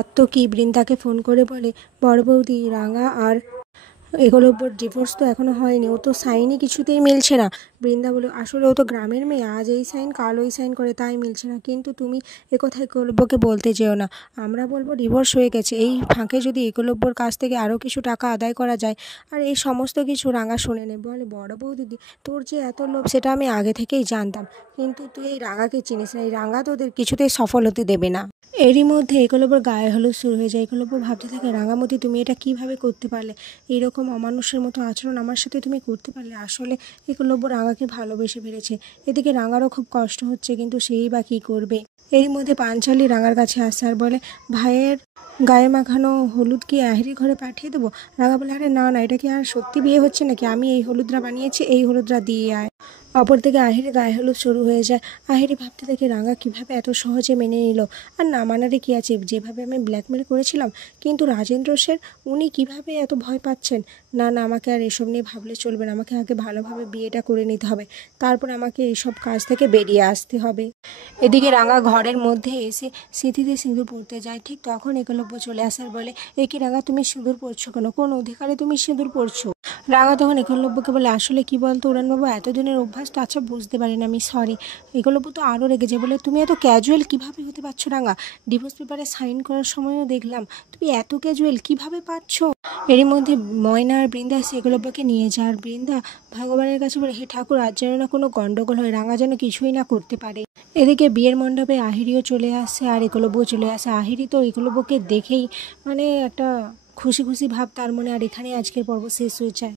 Satyaki বৃন্দাকে phone করে বলে, বড় বৌদি, রাঙা আর একলব্যর ডিভোর্স তো এখনো হয়নি, ও তো সাইনই কিছুতেই মিলছে না। বৃন্দা বলে, আসলে ও তো গ্রামের মেয়ে, আজ এই সাইন কাল ওই সাইন করে, তাই মিলছে না। কিন্তু তুমি একথা একলব্যকে বলতে যেও না, আমরা বলবো ডিভোর্স হয়ে গেছে। এই ফাঁকে যদি একলব্যর কাছ থেকে আরও কিছু টাকা আদায় করা যায়, আর এই সমস্ত কিছু রাঙা শুনে নেবে। বলে, বড় বৌদি, তোর যে এত লোভ সেটা আমি আগে থেকেই জানতাম, কিন্তু তুই এই রাঙাকে চিনিস না, এই রাঙা তোদের কিছুতেই সফল হতে দেবে না। এরই মধ্যে একলব্যর গায়ে হলুদ শুরু হয়ে যায়। একলব্য ভাবতে থাকে, রাঙামতি, তুমি এটা কিভাবে করতে পারলে? এইরকম অমানুষের মতো আচরণ আমার সাথে তুমি করতে পারলে? আসলে একলব্য রাঙাকে ভালোবেসে ফেলেছে। এদিকে রাঙারও খুব কষ্ট হচ্ছে, কিন্তু সেই বা কী করবে। এর মধ্যে পাঞ্চালি রাঙার কাছে আসে আর বলে, ভাইয়ের গায়ে মাখানো হলুদ কি আহিরি ঘরে পাঠিয়ে দেবো? রাঙা বলে, আরে না না, এটা কি আর সত্যি বিয়ে হচ্ছে নাকি? আমি এই হলুদরা বানিয়েছি, এই হলুদরা দিয়ে আয়। অপর থেকে আহিরি গায়ে হলুদ শুরু হয়ে যায়। আহিরি ভাবতে থাকে, রাঙা কিভাবে এত সহজে মেনে নিল, আর না মানারে কী আছে, যেভাবে আমি ব্ল্যাকমেল করেছিলাম। কিন্তু রাজেন্দ্র শের, উনি কিভাবে এত ভয় পাচ্ছেন? না না, আমাকে আর এসব নিয়ে ভাবলে চলবে না, আমাকে আগে ভালোভাবে বিয়েটা করে নিতে হবে, তারপর আমাকে এইসব কাজ থেকে বেরিয়ে আসতে হবে। এদিকে রাঙা ঘরের মধ্যে এসে সিঁথিতে সিঁদুর পরতে যায়। ঠিক তখন একলব্য চলে আসার বলে, এ কি রাঙা, তুমি সিঁদুর পরছো কেন? কোন অধিকারে তুমি সিঁদুর পরছো? রাঙা তখন একলব্যকে বলে, আসলে কি বলতো উড়ানবাবু, এতদিনের অভ্যাস তো, আচ্ছা বুঝতে পারিনি আমি, সরি। একলব্য তো আরও রেগে যায়, বলে, তুমি এত ক্যাজুয়াল কিভাবে হতে পারছো রাঙা? ডিভোর্স পেপারে সাইন করার সময়ও দেখলাম তুমি এত ক্যাজুয়াল কিভাবে পারছো? এরই মধ্যে ময়না আর বৃন্দা এসে একলব্যকে নিয়ে যায়। আর বৃন্দা ভগবানের কাছে বলে, হে ঠাকুর, আজ যেন না কোনো গন্ডগোল হয়, রাঙা যেন কিছুই না করতে পারে। এদিকে বিয়ের মণ্ডপে আহিরিও চলে আসে আর একলব্যও চলে আসে। আহিরি তো একলব্যকে দেখেই মানে একটা খুশি খুশি ভাব তার মনে। আর এখানেই আজকের পর্ব শেষ হয়ে যায়।